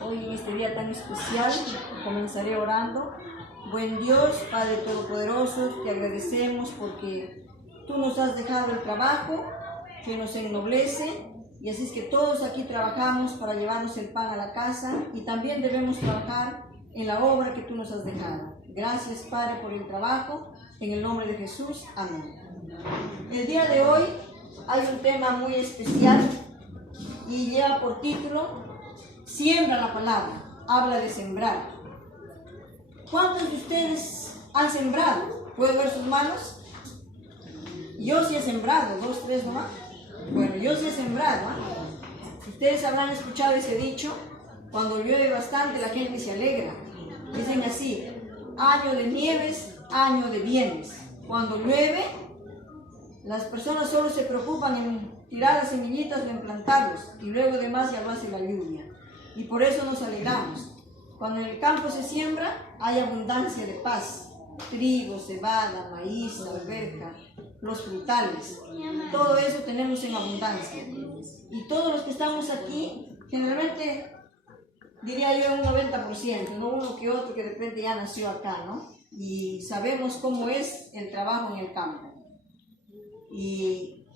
Hoy en este día tan especial comenzaré orando. Buen Dios, Padre Todopoderoso, te agradecemos porque tú nos has dejado el trabajo que nos ennoblece, y así es que todos aquí trabajamos para llevarnos el pan a la casa y también debemos trabajar en la obra que tú nos has dejado. Gracias, Padre, por el trabajo. En el nombre de Jesús, amén. El día de hoy hay un tema muy especial y lleva por título Siembra la palabra. Habla de sembrar. ¿Cuántos de ustedes han sembrado? ¿Pueden ver sus manos? Yo sí he sembrado, 2, 3 nomás. Bueno, yo sí he sembrado. Ustedes habrán escuchado ese dicho: cuando llueve bastante la gente se alegra. Dicen así: año de nieves, año de bienes. Cuando llueve, las personas solo se preocupan en tirar las semillitas o en plantarlos, y luego demás ya lo hace la lluvia. Y por eso nos alegramos. Cuando en el campo se siembra, hay abundancia de paz. Trigo, cebada, maíz, alberja, los frutales. Todo eso tenemos en abundancia. Y todos los que estamos aquí, generalmente, diría yo un 90%, no uno que otro que de repente ya nació acá, ¿no? Y sabemos cómo es el trabajo en el campo. Y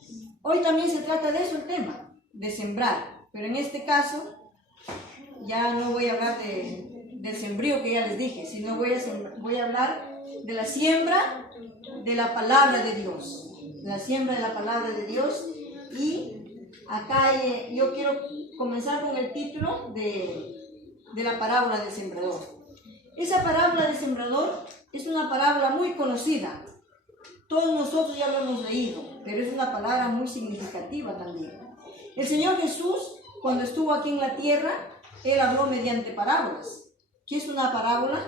hoy también se trata de eso el tema, de sembrar. Pero en este caso, ya no voy a hablar del sembrío que ya les dije, sino voy a hablar de la siembra de la palabra de Dios. La siembra de la palabra de Dios. Y acá yo quiero comenzar con el título de la parábola del sembrador. Esa parábola del sembrador es una parábola muy conocida. Todos nosotros ya lo hemos leído, pero es una palabra muy significativa también. El Señor Jesús, cuando estuvo aquí en la tierra, Él habló mediante parábolas. ¿Qué es una parábola?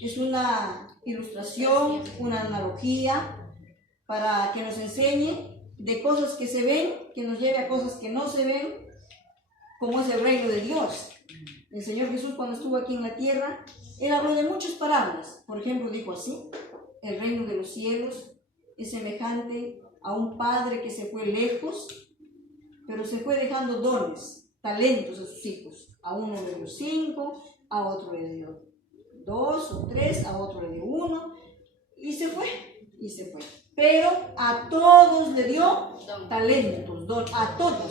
Es una ilustración, una analogía para que nos enseñe de cosas que se ven, que nos lleve a cosas que no se ven, como es el reino de Dios. El Señor Jesús, cuando estuvo aquí en la tierra, Él habló de muchas parábolas. Por ejemplo, dijo así: el reino de los cielos es semejante a un padre que se fue lejos, pero se fue dejando dones, talentos a sus hijos. A uno le dio 5, a otro le dio 2 o 3, a otro le dio 1, y se fue. Pero a todos le dio talentos, a todos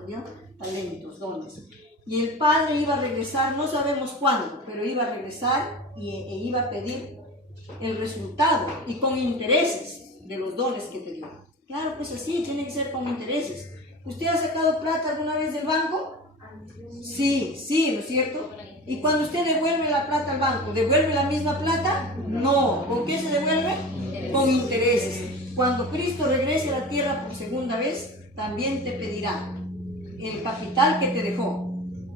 le dio talentos, dones. Y el padre iba a regresar, no sabemos cuándo, pero iba a regresar e iba a pedir el resultado y con intereses de los dones que te dio. Claro, pues así, tiene que ser con intereses. ¿Usted ha sacado plata alguna vez del banco? Sí, ¿no es cierto? Y cuando usted devuelve la plata al banco, ¿devuelve la misma plata? No. ¿Con qué se devuelve? Con intereses. Cuando Cristo regrese a la tierra por segunda vez, también te pedirá el capital que te dejó.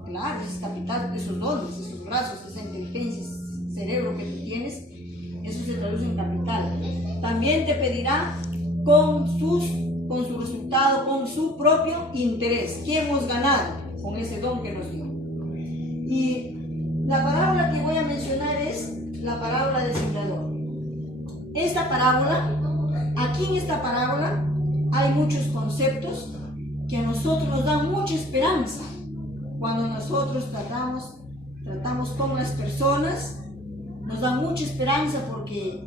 Claro, ese capital, esos dones, esos brazos, esa inteligencia, ese cerebro que tú tienes, eso se traduce en capital. También te pedirá con su resultado, con su propio interés. ¿Qué hemos ganado con ese don que nos dio? Y la parábola que voy a mencionar es la parábola del sembrador. Esta parábola, aquí en esta parábola hay muchos conceptos que a nosotros nos dan mucha esperanza. Cuando nosotros tratamos con las personas, nos da mucha esperanza porque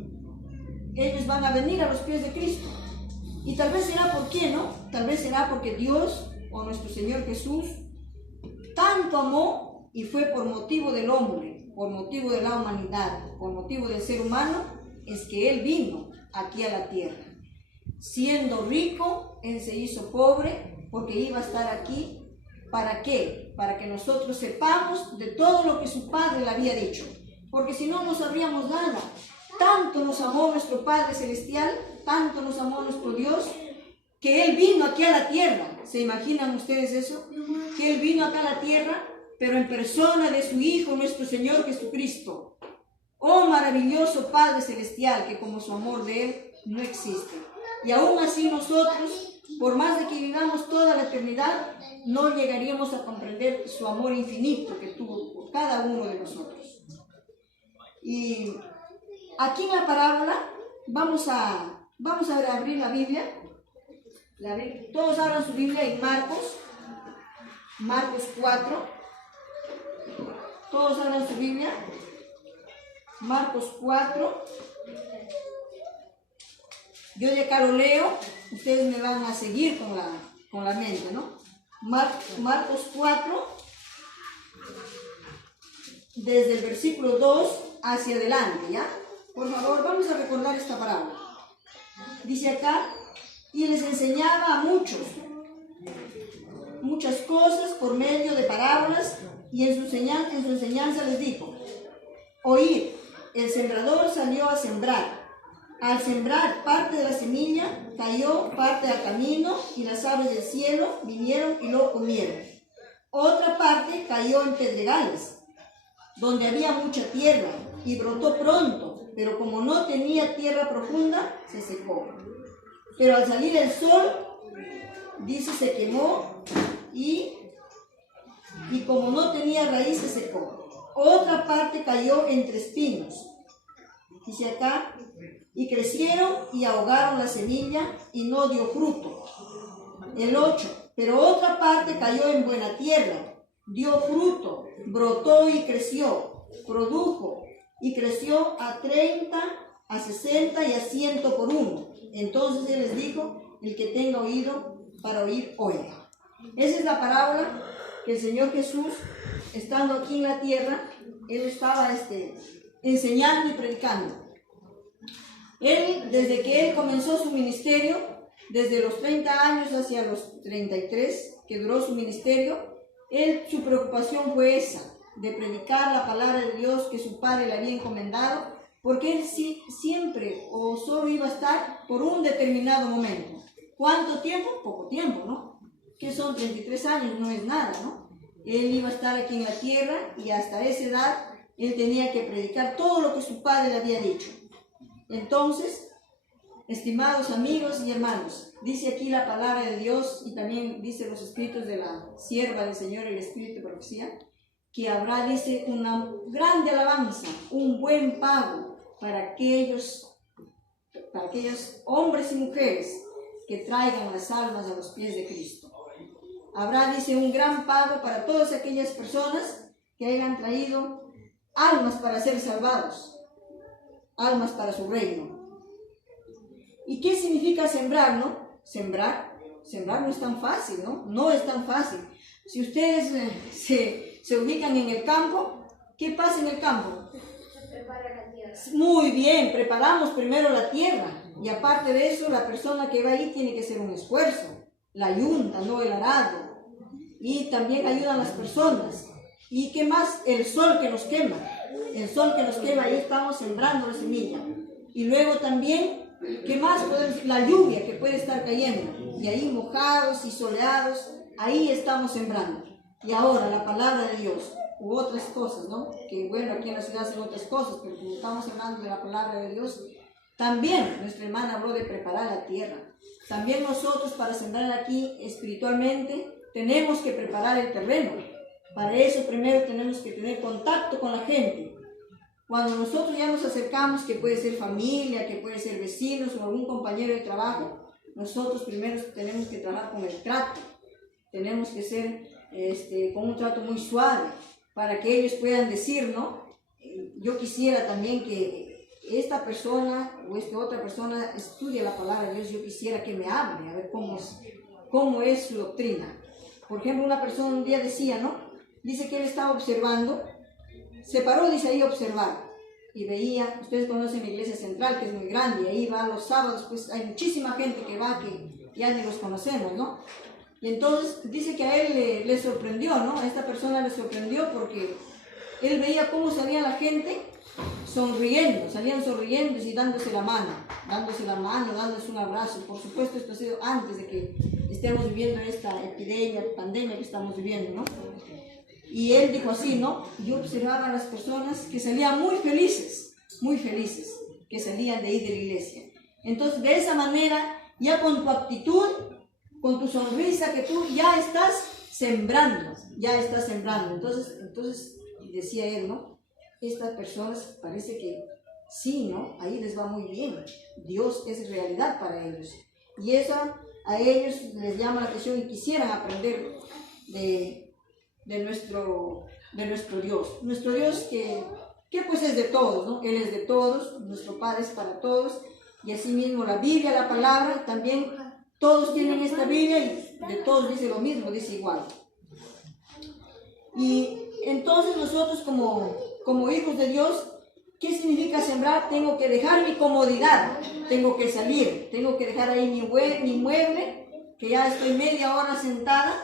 ellos van a venir a los pies de Cristo. Y tal vez será por qué, ¿no? Tal vez será porque Dios o nuestro Señor Jesús tanto amó, y fue por motivo del hombre, por motivo de la humanidad, por motivo del ser humano, es que Él vino aquí a la tierra. Siendo rico, Él se hizo pobre porque iba a estar aquí. ¿Para qué? Para que nosotros sepamos de todo lo que su Padre le había dicho. Porque si no, no sabríamos nada. Tanto nos amó nuestro Padre Celestial, tanto nos amó nuestro Dios, que Él vino aquí a la tierra. ¿Se imaginan ustedes eso? Que Él vino acá a la tierra, pero en persona de su Hijo, nuestro Señor Jesucristo. Oh maravilloso Padre Celestial, que como su amor de Él no existe. Y aún así nosotros, por más de que vivamos toda la eternidad, no llegaríamos a comprender su amor infinito que tuvo por cada uno de nosotros. Y aquí en la parábola vamos a abrir la Biblia. Todos abran su Biblia en Marcos 4. Todos abran su Biblia. Marcos 4. Yo de acá lo leo, ustedes me van a seguir con la mente, ¿no? Marcos 4, desde el versículo 2 hacia adelante, ¿ya? Por favor, vamos a recordar esta parábola. Dice acá, y les enseñaba a muchas cosas por medio de parábolas, y en su enseñanza les dijo: oíd, el sembrador salió a sembrar. Al sembrar, parte de la semilla cayó, parte al camino, y las aves del cielo vinieron y lo comieron. Otra parte cayó en pedregales, donde había mucha tierra, y brotó pronto, pero como no tenía tierra profunda, se secó. Pero al salir el sol, dice, se quemó, y como no tenía raíz, se secó. Otra parte cayó entre espinos, dice acá, y crecieron y ahogaron la semilla y no dio fruto. El 8, pero otra parte cayó en buena tierra, dio fruto, brotó y creció, produjo y creció a 30, a 60 y a 100 por uno. Entonces él les dijo: el que tenga oído para oír, oiga. Esa es la parábola que el Señor Jesús, estando aquí en la tierra, él estaba enseñando y predicando. Él, desde que él comenzó su ministerio, desde los 30 años hacia los 33, que duró su ministerio, su preocupación fue esa, de predicar la palabra de Dios que su padre le había encomendado, porque él siempre o solo iba a estar por un determinado momento. ¿Cuánto tiempo? Poco tiempo, ¿no? Que son 33 años, no es nada, ¿no? Él iba a estar aquí en la tierra y hasta esa edad él tenía que predicar todo lo que su padre le había dicho. Entonces, estimados amigos y hermanos, dice aquí la palabra de Dios y también dice los escritos de la sierva del Señor, el Espíritu de Profecía, que habrá, dice, una grande alabanza, un buen pago para aquellos hombres y mujeres que traigan las almas a los pies de Cristo. Habrá, dice, un gran pago para todas aquellas personas que hayan traído almas para ser salvados, almas para su reino. ¿Y qué significa sembrar, no? Sembrar no es tan fácil, ¿no? No es tan fácil. Si ustedes se ubican en el campo, ¿qué pasa en el campo? Se prepara la tierra. Muy bien, preparamos primero la tierra. Y aparte de eso, la persona que va ahí tiene que hacer un esfuerzo. La yunta, no el arado. Y también ayudan las personas. ¿Y qué más? El sol que nos quema. El sol que nos quema, ahí estamos sembrando la semilla. Y luego también, ¿qué más podemos decir? La lluvia que puede estar cayendo. Y ahí mojados y soleados, ahí estamos sembrando. Y ahora la palabra de Dios, u otras cosas, ¿no? Que bueno, aquí en la ciudad hacen otras cosas, pero como estamos hablando de la palabra de Dios, también nuestra hermana habló de preparar la tierra. También nosotros, para sembrar aquí espiritualmente, tenemos que preparar el terreno. Para eso primero tenemos que tener contacto con la gente. Cuando nosotros ya nos acercamos, que puede ser familia, que puede ser vecinos o algún compañero de trabajo, nosotros primero tenemos que trabajar con el trato. Tenemos que ser con un trato muy suave para que ellos puedan decir, ¿no? Yo quisiera también que esta persona o esta otra persona estudie la palabra de Dios. Yo quisiera que me hable, a ver cómo es su doctrina. Por ejemplo, una persona un día decía, ¿no? Dice que él estaba observando, se paró, dice, ahí a observar, y veía, ustedes conocen la iglesia central, que es muy grande, y ahí va los sábados, pues hay muchísima gente que va, que ya ni los conocemos, ¿no? Y entonces dice que a él le sorprendió, ¿no? A esta persona le sorprendió porque él veía cómo salía la gente sonriendo, salían sonriendo y dándose la mano, dándose un abrazo. Por supuesto, esto ha sido antes de que estemos viviendo esta epidemia, pandemia que estamos viviendo, ¿no? Y él dijo así, ¿no? Yo observaba a las personas que salían muy felices, que salían de ahí de la iglesia. Entonces, de esa manera, ya con tu actitud, con tu sonrisa, que tú ya estás sembrando. Entonces decía él, ¿no? Estas personas parece que sí, ¿no? Ahí les va muy bien. Dios es realidad para ellos. Y eso a ellos les llama la atención y quisieran aprender de nuestro Dios. Nuestro Dios que pues es de todos, ¿no? Él es de todos, nuestro Padre es para todos, y asimismo la Biblia, la palabra, también todos tienen esta Biblia y de todos dice lo mismo, dice igual. Y entonces nosotros como hijos de Dios, ¿qué significa sembrar? Tengo que dejar mi comodidad, tengo que salir, tengo que dejar ahí mi mueble, que ya estoy media hora sentada,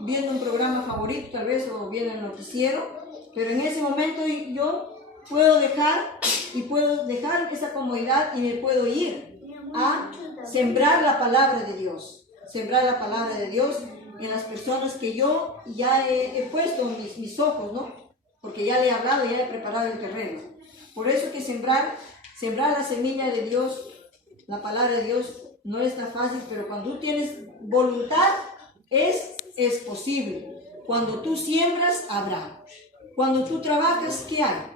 viendo un programa favorito tal vez, o viendo el noticiero, pero en ese momento yo puedo dejar esa comodidad y me puedo ir a sembrar la palabra de Dios, en las personas que yo ya he puesto mis ojos, ¿no? Porque ya le he hablado, ya he preparado el terreno. Por eso que sembrar la semilla de Dios, la palabra de Dios, no es tan fácil, pero cuando tú tienes voluntad, es posible. Cuando tú siembras, habrá. Cuando tú trabajas, ¿qué hay?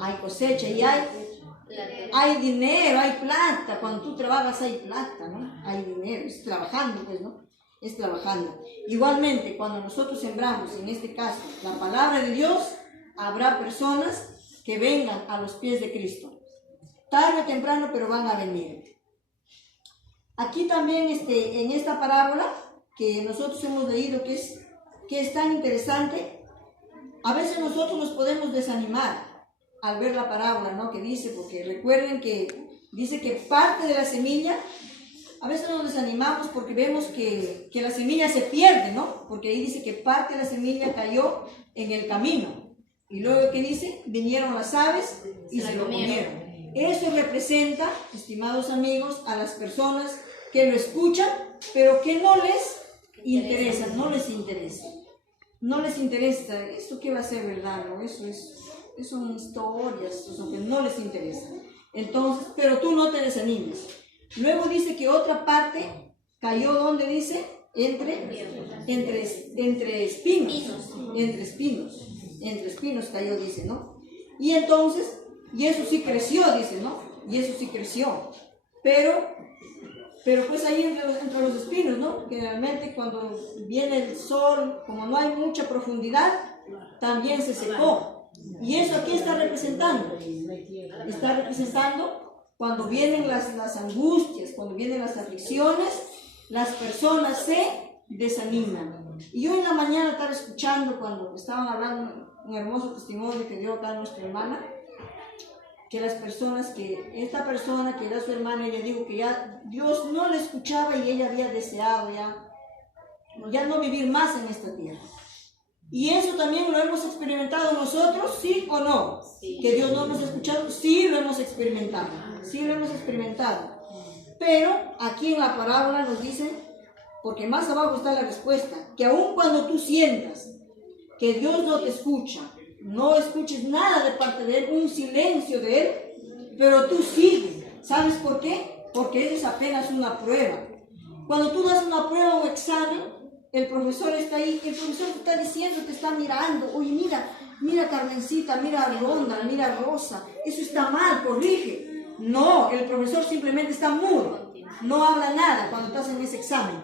Hay cosecha y hay dinero, hay plata. Cuando tú trabajas hay plata, ¿no? Hay dinero, es trabajando, pues, ¿no? Es trabajando. Igualmente, cuando nosotros sembramos, en este caso, la palabra de Dios, habrá personas que vengan a los pies de Cristo. Tarde o temprano, pero van a venir. Aquí también, en esta parábola que nosotros hemos leído, que es tan interesante, a veces nosotros nos podemos desanimar al ver la parábola, ¿no? Que dice, porque recuerden que dice que parte de la semilla, a veces nos desanimamos porque vemos que la semilla se pierde, ¿no? Porque ahí dice que parte de la semilla cayó en el camino. Y luego, ¿qué dice? Vinieron las aves y se lo comieron. Eso representa, estimados amigos, a las personas que lo escuchan, pero que no les interesa, no les interesa. ¿Esto qué va a ser verdad? ¿No? Eso son historias, eso que no les interesa. Entonces, pero tú no te desanimes. Luego dice que otra parte cayó, ¿dónde dice? Entre espinos cayó, dice, ¿no? Y entonces, y eso sí creció, dice, ¿no? Y eso sí creció. Pero pues ahí entre los espinos, ¿no? Generalmente cuando viene el sol, como no hay mucha profundidad, también se secó. ¿Y eso aquí está representando? Está representando cuando vienen las angustias, cuando vienen las aflicciones, las personas se desaniman. Y yo en la mañana estaba escuchando cuando estaban hablando un hermoso testimonio que dio acá nuestra hermana, que esta persona que era su hermana, ella dijo que ya Dios no le escuchaba y ella había deseado ya no vivir más en esta tierra. Y eso también lo hemos experimentado nosotros, ¿sí o no? Sí. Que Dios no nos ha escuchado, sí lo hemos experimentado, Pero aquí en la parábola nos dice, porque más abajo está la respuesta, que aun cuando tú sientas que Dios no te escucha, no escuches nada de parte de Él, un silencio de Él, pero tú sigues. ¿Sabes por qué? Porque eso es apenas una prueba. Cuando tú das una prueba o examen, el profesor está ahí, el profesor te está diciendo, te está mirando, oye, mira Carmencita, mira Ronda, mira Rosa, eso está mal, corrige. No, el profesor simplemente está mudo, no habla nada cuando estás en ese examen.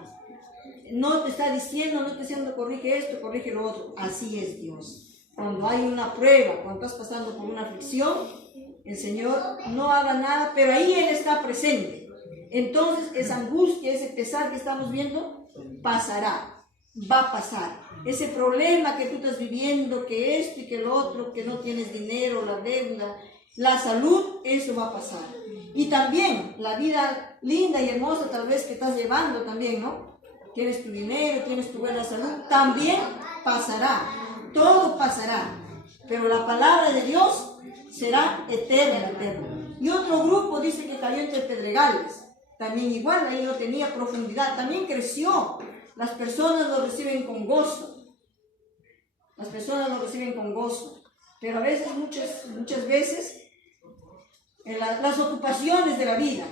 No te está diciendo, no te está diciendo, corrige esto, corrige lo otro. Así es Dios. Cuando hay una prueba, cuando estás pasando por una aflicción, el Señor no habla nada, pero ahí Él está presente. Entonces esa angustia, ese pesar que estamos viendo, pasará, va a pasar. Ese problema que tú estás viviendo, que esto y que lo otro, que no tienes dinero, la deuda, la salud, eso va a pasar. Y también la vida linda y hermosa tal vez que estás llevando también, ¿no? Tienes tu dinero, tienes tu buena salud, también pasará. Todo pasará, pero la palabra de Dios será eterna. Y otro grupo dice que cayó entre pedregales, también igual, ahí no tenía profundidad, también creció. Las personas lo reciben con gozo, pero a veces, muchas veces, las ocupaciones de la vida,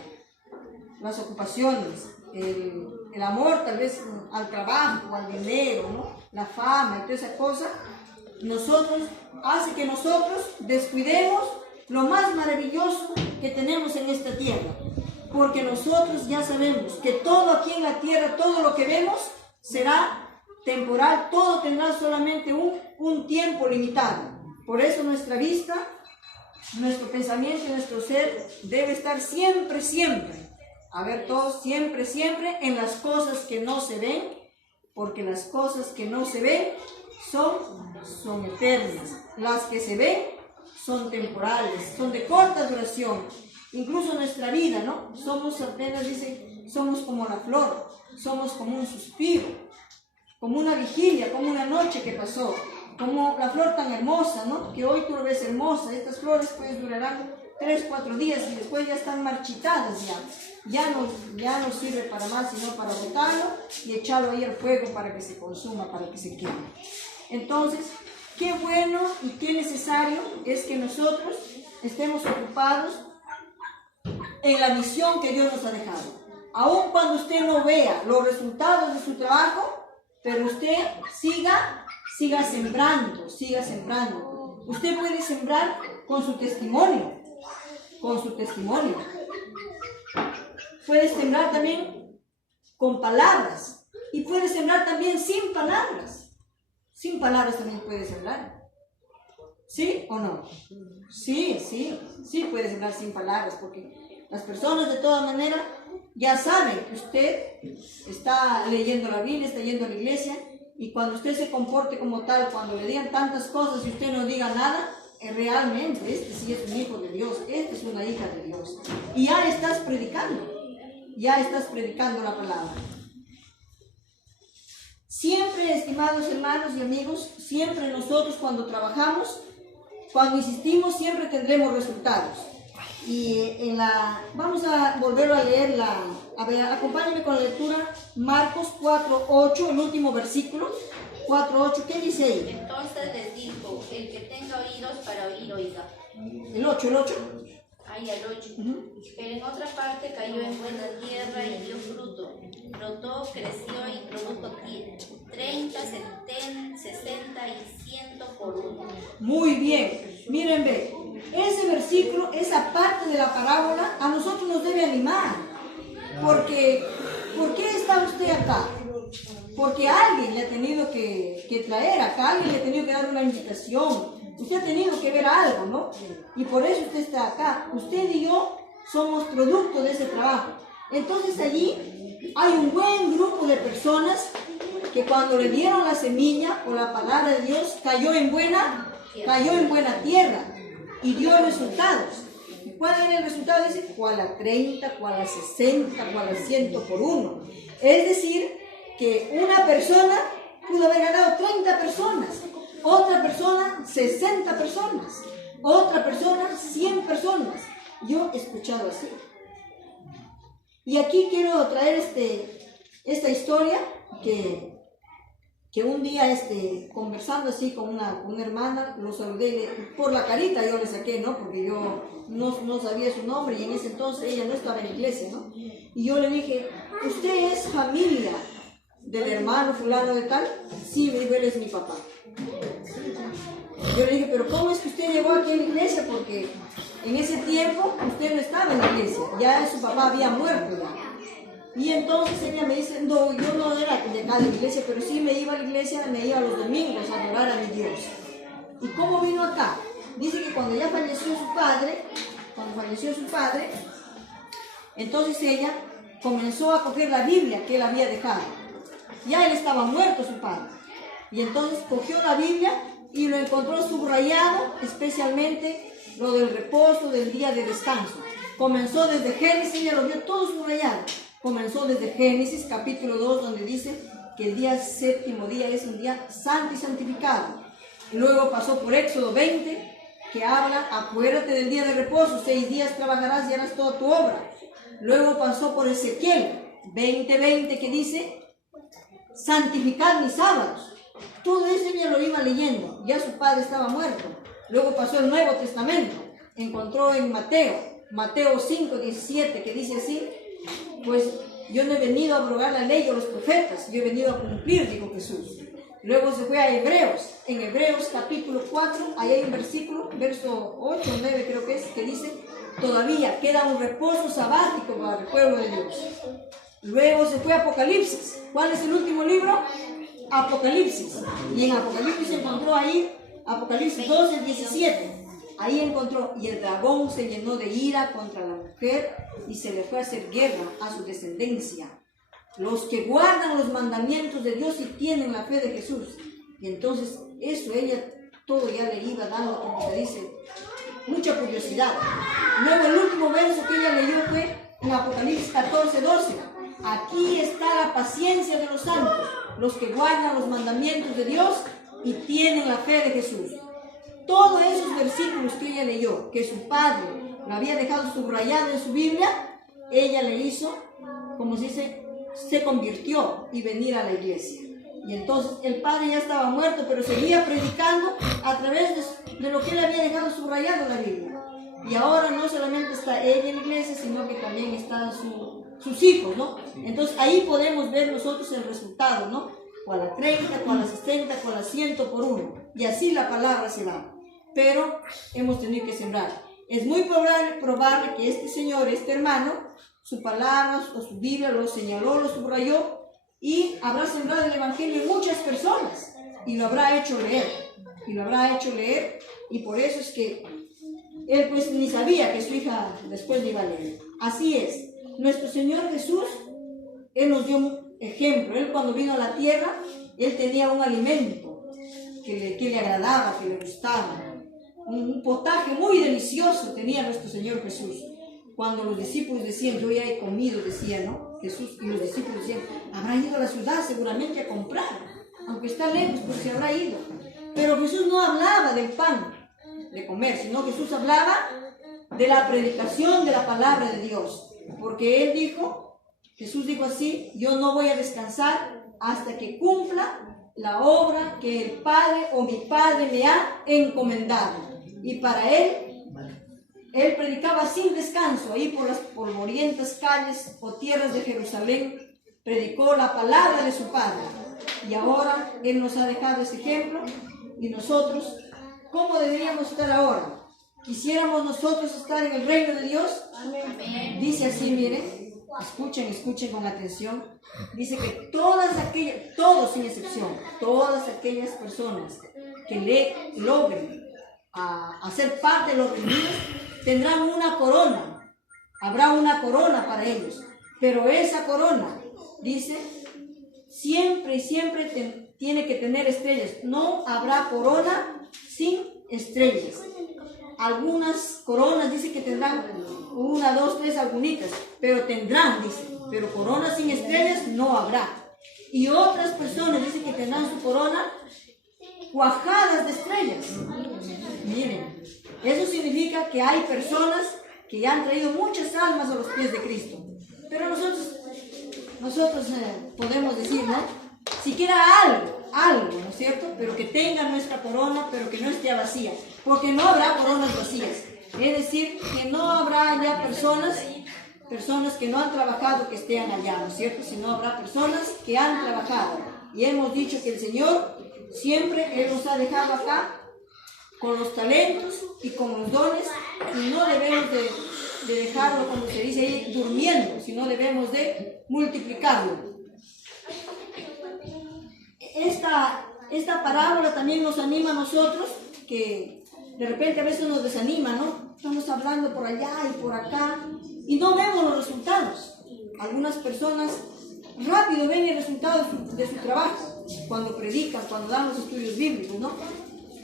el amor tal vez al trabajo, al dinero, ¿no? La fama y toda esa cosa, hace que nosotros descuidemos lo más maravilloso que tenemos en esta tierra, porque nosotros ya sabemos que todo aquí en la tierra, todo lo que vemos será temporal, todo tendrá solamente un tiempo limitado. Por eso nuestra vista, nuestro pensamiento y nuestro ser debe estar siempre, siempre, a ver todos, siempre, siempre en las cosas que no se ven, porque las cosas que no se ven son eternas. Las que se ven son temporales, son de corta duración. Incluso nuestra vida, ¿no? Somos apenas, dice, somos como la flor, somos como un suspiro, como una vigilia, como una noche que pasó, como la flor tan hermosa, ¿no? Que hoy tú lo ves hermosa. Estas flores pues durarán 3, 4 días y después ya están marchitadas ya no sirve para más sino para botarlo y echarlo ahí al fuego para que se consuma, para que se queme. Entonces, qué bueno y qué necesario es que nosotros estemos ocupados en la misión que Dios nos ha dejado. Aun cuando usted no vea los resultados de su trabajo, pero usted siga sembrando. Usted puede sembrar con su testimonio. Puede sembrar también con palabras y puede sembrar también sin palabras. Sin palabras también puede sembrar. ¿Sí o no? Sí puede sembrar sin palabras, porque las personas de toda manera ya saben que usted está leyendo la Biblia, está yendo a la iglesia, y cuando usted se comporte como tal, cuando le digan tantas cosas y usted no diga nada, realmente este sí es un hijo de Dios, esta es una hija de Dios. Y ya estás predicando la palabra. Siempre, estimados hermanos y amigos, siempre nosotros cuando trabajamos, cuando insistimos, siempre tendremos resultados. Y vamos a volver a leer a ver, acompáñenme con la lectura, Marcos 4:8, el último versículo, 4:8, ¿qué dice ahí? Entonces les dijo, el que tenga oídos para oír, oiga. El 8. Ahí el 8. Pero en otra parte cayó en buena tierra y dio fruto. Brotó, creció y produjo 30, 70, 60 y 100 por uno. Muy bien, miren, ve, ese versículo, esa parte de la parábola a nosotros nos debe animar. Porque, ¿por qué está usted acá? Porque alguien le ha tenido que traer acá, alguien le ha tenido que dar una invitación. Usted ha tenido que ver algo, ¿no? Y por eso usted está acá. Usted y yo somos producto de ese trabajo. Entonces allí hay un buen grupo de personas que cuando le dieron la semilla o la palabra de Dios cayó en buena tierra y dio resultados. ¿Cuál era el resultado? Dice, cuál a 30, cuál a 60, cuál a 100 por uno. Es decir, que una persona pudo haber ganado 30 personas, otra persona 60 personas, otra persona 100 personas. Yo he escuchado así. Y aquí quiero traer esta historia que un día conversando así con una hermana, lo saludé por la carita, yo le saqué, ¿no? Porque yo no sabía su nombre y en ese entonces ella no estaba en la iglesia, ¿no? Y yo le dije, ¿usted es familia del hermano fulano de tal? Sí, me dijo, él es mi papá. Yo le dije, pero ¿cómo es que usted llegó aquí a la iglesia? Porque en ese tiempo usted no estaba en la iglesia, ya su papá había muerto ya. Y entonces ella me dice, no, yo no era de acá de la iglesia, pero sí me iba a la iglesia, me iba los domingos a adorar a mi Dios. ¿Y cómo vino acá? Dice que cuando ya falleció su padre, entonces ella comenzó a coger la Biblia que él había dejado. Ya él estaba muerto, su padre. Y entonces cogió la Biblia y lo encontró subrayado, especialmente lo del reposo, del día de descanso. Comenzó desde Génesis, ya lo vio todo subrayado. Comenzó desde Génesis capítulo 2, donde dice que el día séptimo día es un día santo y santificado. Y luego pasó por Éxodo 20, que habla, acuérdate del día de reposo, 6 días trabajarás y harás toda tu obra. Luego pasó por Ezequiel 20:20, que dice, santificad mis sábados. Todo eso ella lo iba leyendo, ya su padre estaba muerto. Luego pasó el Nuevo Testamento, encontró en Mateo 5:17, que dice así, pues yo no he venido a abrogar la ley o los profetas, yo he venido a cumplir, dijo Jesús. Luego se fue a Hebreos, en Hebreos capítulo 4, ahí hay un versículo, verso 8 o 9 creo que es, que dice, todavía queda un reposo sabático para el pueblo de Dios. Luego se fue a Apocalipsis. ¿Cuál es el último libro? Apocalipsis. Y en Apocalipsis encontró ahí, Apocalipsis 12, 17. Ahí encontró, y el dragón se llenó de ira contra la mujer y se le fue a hacer guerra a su descendencia. Los que guardan los mandamientos de Dios y tienen la fe de Jesús. Y entonces eso ella todo ya le iba dando, como se dice, mucha curiosidad. Luego el último verso que ella leyó fue en Apocalipsis 14, 12. Aquí está la paciencia de los santos, los que guardan los mandamientos de Dios y tienen la fe de Jesús. Todos esos versículos que ella leyó, que su padre lo había dejado subrayado en su Biblia, ella le hizo, como se dice, se convirtió y venir a la iglesia. Y entonces el padre ya estaba muerto, pero seguía predicando a través de lo que él había dejado subrayado en la Biblia. Y ahora no solamente está ella en la iglesia, sino que también están sus hijos, ¿no? Entonces ahí podemos ver nosotros el resultado, ¿no? Cual a 30, cual a 60, cual a 100 por uno. Y así la palabra se va. Pero hemos tenido que sembrar. Es muy probable que este señor, este hermano, su palabra o su Biblia lo señaló, lo subrayó y habrá sembrado el evangelio en muchas personas y lo habrá hecho leer. Y por eso es que él pues ni sabía que su hija después le iba a leer. Así es. Nuestro Señor Jesús, Él nos dio un ejemplo. Él cuando vino a la tierra, Él tenía un alimento que le agradaba, que le gustaba. Un potaje muy delicioso tenía nuestro Señor Jesús. Cuando los discípulos decían, yo ya he comido, decía, ¿no? Jesús, y los discípulos decían, habrá ido a la ciudad seguramente a comprar, aunque está lejos, pero se habrá ido. Pero Jesús no hablaba del pan de comer, sino Jesús hablaba de la predicación de la palabra de Dios. Porque Él dijo, Jesús dijo así, yo no voy a descansar hasta que cumpla la obra que el Padre o mi Padre me ha encomendado. Y para Él predicaba sin descanso, ahí por las polvorientas calles o tierras de Jerusalén, predicó la palabra de su Padre. Y ahora Él nos ha dejado ese ejemplo, y nosotros, ¿cómo deberíamos estar ahora? ¿Quisiéramos nosotros estar en el reino de Dios? Amén. Dice así, miren, escuchen con atención. Dice que todos sin excepción, todas aquellas personas que logren hacer parte de los redimidos, tendrán una corona. Habrá una corona para ellos. Pero esa corona, dice, siempre tiene que tener estrellas. No habrá corona sin estrellas. Algunas coronas dice que tendrán 1, 2, 3 algunitas, pero tendrán, dice, pero coronas sin estrellas no habrá. Y otras personas dicen que tendrán su corona cuajadas de estrellas. Miren, eso significa que hay personas que ya han traído muchas almas a los pies de Cristo. Pero nosotros podemos decir, ¿no? Siquiera algo, ¿no es cierto? Pero que tenga nuestra corona, pero que no esté vacía. Porque no habrá coronas vacías. Es decir, que no habrá ya personas que no han trabajado que estén allá, ¿no es cierto? Sino habrá personas que han trabajado. Y hemos dicho que el Señor siempre Él nos ha dejado acá con los talentos y con los dones, y no debemos de dejarlo, como se dice ahí, durmiendo, sino debemos de multiplicarlo. Esta parábola también nos anima a nosotros, que de repente a veces nos desanima, ¿no? Estamos hablando por allá y por acá y no vemos los resultados. Algunas personas rápido ven el resultado de su trabajo, cuando predican, cuando dan los estudios bíblicos, ¿no?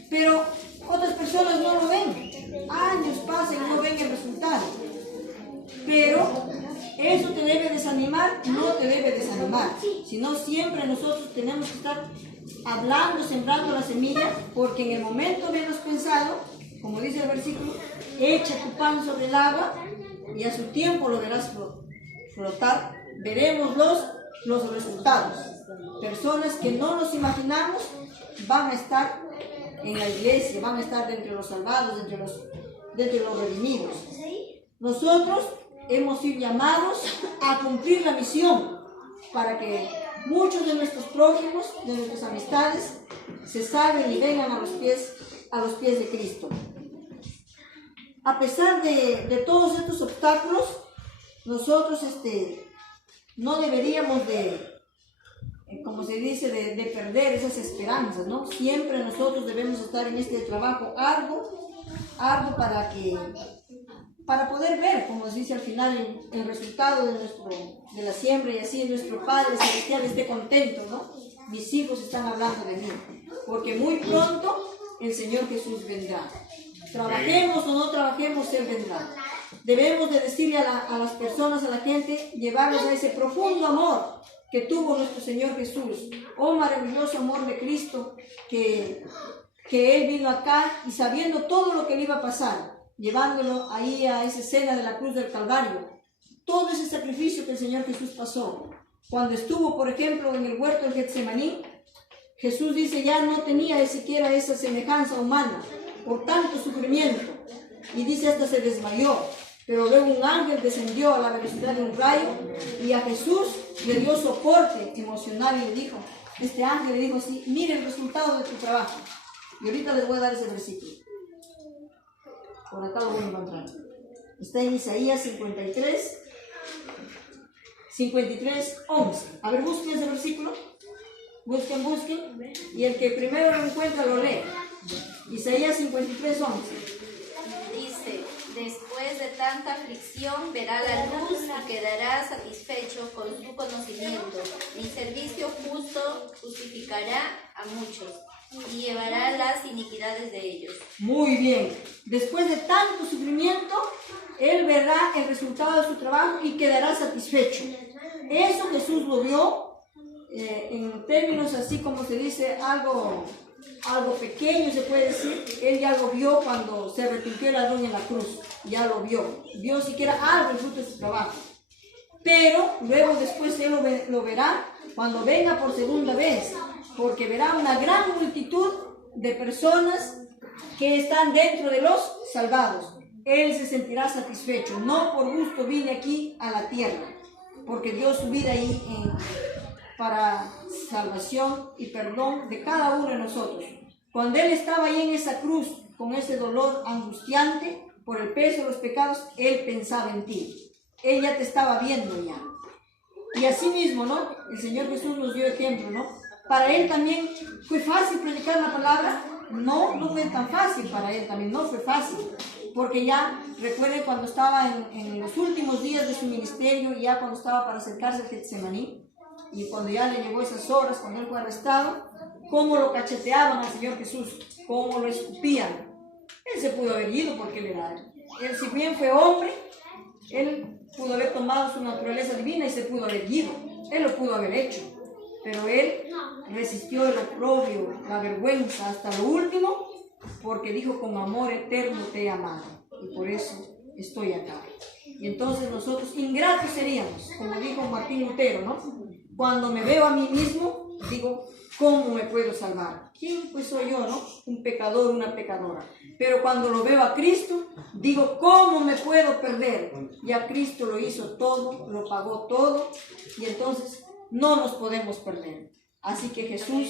Pero otras personas no lo ven. Años pasan y no ven el resultado. Pero eso te debe desanimar, no te debe desanimar, sino siempre nosotros tenemos que estar hablando, sembrando la semilla, porque en el momento menos pensado, como dice el versículo, echa tu pan sobre el agua y a su tiempo lo verás flotar. Veremos los resultados. Personas que no nos imaginamos van a estar en la iglesia, van a estar de entre los salvados, de entre los redimidos. Nosotros hemos sido llamados a cumplir la misión para que muchos de nuestros prójimos, de nuestras amistades, se salven y vengan a los pies de Cristo. A pesar de todos estos obstáculos, nosotros no deberíamos de como se dice, de perder esas esperanzas, ¿no? Siempre nosotros debemos estar en este trabajo arduo para poder ver, como se dice al final, el resultado de la siembra, y así nuestro Padre Celestial esté contento, ¿no? Mis hijos están hablando de mí, porque muy pronto el Señor Jesús vendrá. Trabajemos o no trabajemos, Él vendrá. Debemos de decirle a las personas, a la gente, llevarlos a ese profundo amor que tuvo nuestro Señor Jesús. Oh, maravilloso amor de Cristo, que Él vino acá y sabiendo todo lo que le iba a pasar, llevándolo ahí a esa escena de la cruz del Calvario. Todo ese sacrificio que el Señor Jesús pasó. Cuando estuvo, por ejemplo, en el huerto del Getsemaní, Jesús dice ya no tenía ni siquiera esa semejanza humana por tanto sufrimiento. Y dice hasta se desmayó. Pero luego un ángel descendió a la velocidad de un rayo y a Jesús le dio soporte emocional y le dijo, este ángel le dijo así, mire el resultado de tu trabajo. Y ahorita les voy a dar ese versículo. Por acá lo voy a encontrar. Está en Isaías 53, 11. A ver, busquen ese versículo. Busquen. Y el que primero lo encuentra lo lee. Isaías 53, 11. Dice, después de tanta aflicción verá la luz y quedará satisfecho con su conocimiento. Mi servicio justo justificará a muchos y llevará las iniquidades de ellos. Muy bien. Después de tanto sufrimiento, Él verá el resultado de su trabajo y quedará satisfecho. Eso Jesús lo vio, en términos así como se dice, algo pequeño se puede decir. Él ya lo vio cuando se arrepintió el ladrón en la cruz. Ya lo vio siquiera algo el fruto de su trabajo. Pero luego después Él lo verá cuando venga por segunda vez, porque verá una gran multitud de personas que están dentro de los salvados. Él se sentirá satisfecho. No por gusto vine aquí a la tierra, porque dio su vida ahí para salvación y perdón de cada uno de nosotros. Cuando Él estaba ahí en esa cruz, con ese dolor angustiante por el peso de los pecados, Él pensaba en ti. Él ya te estaba viendo ya. Y así mismo, ¿no? El Señor Jesús nos dio ejemplo, ¿no? Para Él también fue fácil predicar la palabra. No fue tan fácil para Él también, no fue fácil. Porque ya, recuerden cuando estaba en los últimos días de su ministerio, ya cuando estaba para acercarse al Getsemaní, y cuando ya le llegó esas horas, cuando Él fue arrestado, cómo lo cacheteaban al Señor Jesús, cómo lo escupían. Él se pudo haber ido porque él si bien fue hombre, Él pudo haber tomado su naturaleza divina y se pudo haber ido. Él lo pudo haber hecho. Pero Él resistió el oprobio, la vergüenza hasta lo último, porque dijo, con amor eterno te he amado. Y por eso estoy acá. Y entonces nosotros ingratos seríamos, como dijo Martín Lutero, ¿no? Cuando me veo a mí mismo, digo, ¿cómo me puedo salvar? ¿Quién pues soy yo, no? Un pecador, una pecadora. Pero cuando lo veo a Cristo, digo, ¿cómo me puedo perder? Ya Cristo lo hizo todo, lo pagó todo, y entonces no nos podemos perder. Así que Jesús,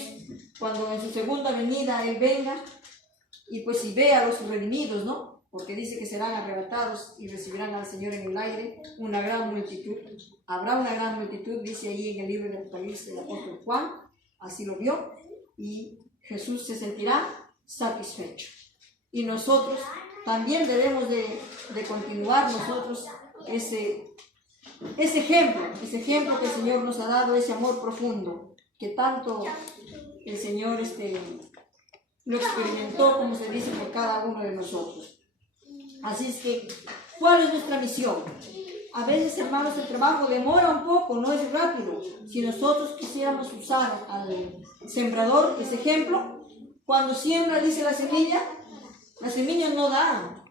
cuando en su segunda venida Él venga, y pues si ve a los redimidos, ¿no? Porque dice que serán arrebatados y recibirán al Señor en el aire, una gran multitud. Habrá una gran multitud, dice ahí en el libro de Apocalipsis del apóstol Juan, así lo vio, y Jesús se sentirá satisfecho. Y nosotros también debemos de continuar nosotros ese ejemplo que el Señor nos ha dado, ese amor profundo, que tanto el Señor lo experimentó, como se dice, por cada uno de nosotros. Así es que, ¿cuál es nuestra misión? A veces, hermanos, el trabajo demora un poco, no es rápido. Si nosotros quisiéramos usar al sembrador, ese ejemplo, cuando siembra, dice la semilla no da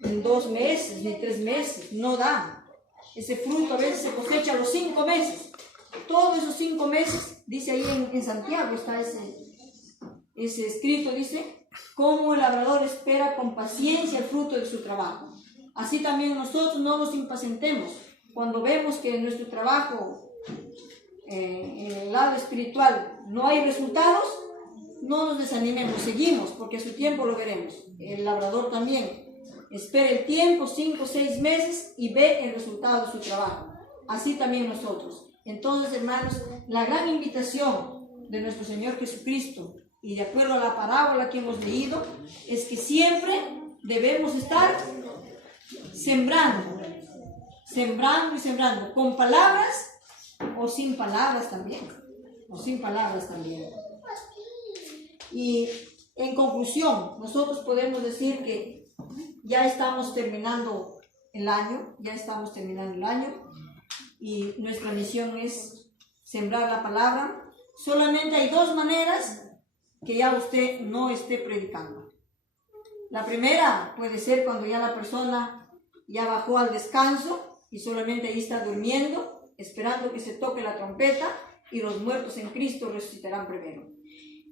en 2 meses, ni 3 meses, no da. Ese fruto a veces se cosecha a los 5 meses. Todos esos 5 meses, dice ahí en Santiago, está ese escrito, dice, cómo el labrador espera con paciencia el fruto de su trabajo. Así también nosotros no nos impacientemos. Cuando vemos que en nuestro trabajo, en el lado espiritual, no hay resultados, no nos desanimemos, seguimos, porque a su tiempo lo veremos. El labrador también espera el tiempo, 5 o 6 meses, y ve el resultado de su trabajo. Así también nosotros. Entonces, hermanos, la gran invitación de nuestro Señor Jesucristo y de acuerdo a la parábola que hemos leído, es que siempre debemos estar sembrando, sembrando y sembrando, con palabras o sin palabras también, Y en conclusión, nosotros podemos decir que ya estamos terminando el año, y nuestra misión es sembrar la palabra. Solamente hay dos maneras que ya usted no esté predicando. La primera puede ser cuando ya la persona ya bajó al descanso y solamente ahí está durmiendo, esperando que se toque la trompeta y los muertos en Cristo resucitarán primero.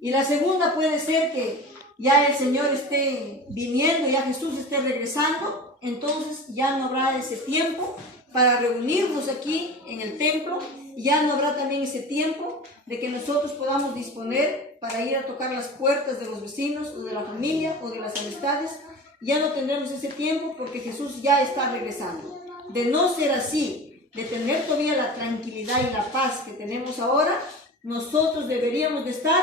Y la segunda puede ser que ya el Señor esté viniendo, ya Jesús esté regresando, entonces ya no habrá ese tiempo para reunirnos aquí en el templo, y ya no habrá también ese tiempo de que nosotros podamos disponer para ir a tocar las puertas de los vecinos o de la familia o de las amistades. Ya no tendremos ese tiempo porque Jesús ya está regresando. De no ser así, de tener todavía la tranquilidad y la paz que tenemos ahora, nosotros deberíamos de estar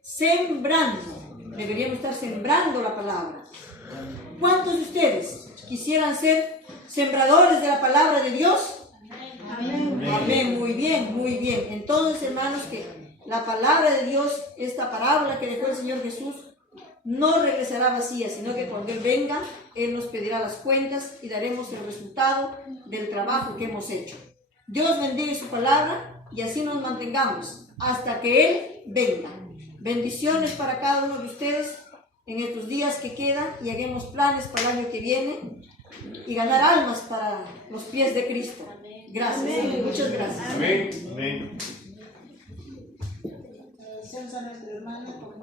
sembrando la palabra. ¿Cuántos de ustedes quisieran ser sembradores de la palabra de Dios? Amén. Amén. Muy bien, muy bien. Entonces, hermanos, que la palabra de Dios, esta parábola que dejó el Señor Jesús, no regresará vacía, sino que cuando Él venga, Él nos pedirá las cuentas y daremos el resultado del trabajo que hemos hecho. Dios bendiga su palabra y así nos mantengamos hasta que Él venga. Bendiciones para cada uno de ustedes en estos días que quedan, y hagamos planes para el año que viene y ganar almas para los pies de Cristo. Gracias. Amén. Muchas gracias. Amén. Amén. Agradecemos a nuestra hermana por